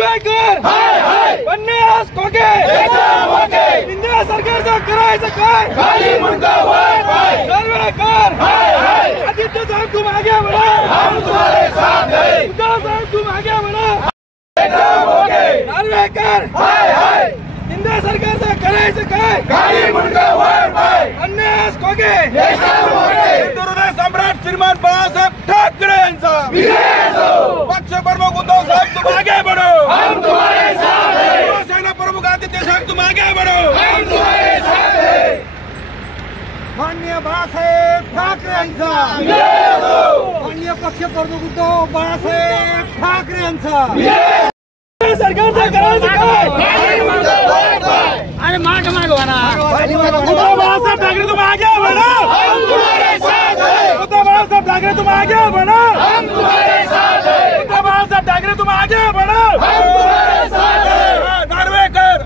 नार्वेकर पन्नास खोके इंडिया सरकारचं करायचं काय? नार्वेकर आदित्य साहेब तुम आगे बढ़ो, हम तुम्हारे साथ हैं। उद्धव साहेब तुम आगे बढ़ो, नार्वेकर इंडिया सरकारचं करायचं काय? पन्नास खोके हिंदू हृदय सम्राट श्रीमान बाळासाहेब ठाकरे यांचा पक्ष प्रमुख उद्धव साहेब तुम आगे बढ़ो, हम तुम्हारे साथ हैं। शिवसेना प्रमुख आदित्य साहेब तुम आगे बढ़ो, हम तुम्हारे साथ हैं। माननीय बाळासाहेब ठाकरे यांचा माननीय पक्ष प्रमुख उद्धव बाळासाहेब ठाकरे यांचा सरकारचं करायचं काय? अरे माग उद्धव बाळासाहेब ठाकरे तुम आगे बढ़ो, हम तुम्हारे साथ हैं। उद्धव बाळासाहेब ठाकरे तुम आगे बढ़ो, हम तुम्हारे साथ हैं। उद्धव बाळासाहेब ठाकरे तुम आगे बढ़ो, हम तुम्हारे साथ हैं। नार्वेकर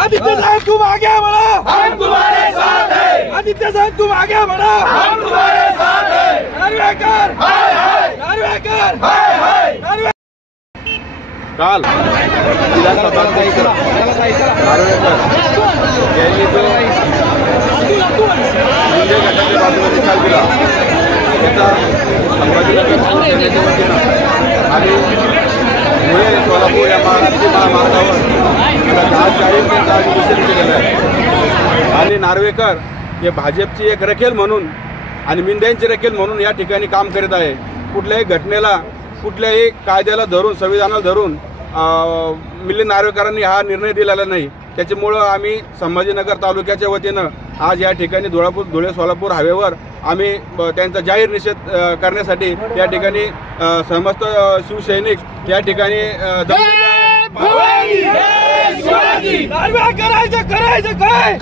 आदित्य साहब तुम आगे बढ़ो, हम तुम्हारे साथ हैं। आदित्य साहब तुम आगे बढ़ो, हम तुम्हारे साथ हैं। नार्वेकर काल विधानसभा नार्वेकर यांनी जो शिंदे गटाच्या बाजूने निकाल दिला त्याचा संभाजीनगर सेनेच्या वतीनं आणि पुणे सोलापूर या महाराष्ट्रीय महामार्गावर आज जाहीरपणे निषेध केलेला आहे। आणि नार्वेकर हे भाजपची एक रखेल म्हणून आणि मिंद्यांची रखेल म्हणून या ठिकाणी काम करीत आहे। कुठल्याही घटनेला कुठल्याही कायद्याला धरून संविधानाला धरून मिलिंद नार्वेकरांनी हा निर्णय दिलेला नाही। त्याच्यामुळं आम्ही संभाजीनगर तालुक्याच्या वतीनं आज या ठिकाणी धुळे सोलापूर हायवेवर आम्ही त्यांचा जाहीर निषेध करण्यासाठी या ठिकाणी समस्त शिवसैनिक या ठिकाणी करायचं काय?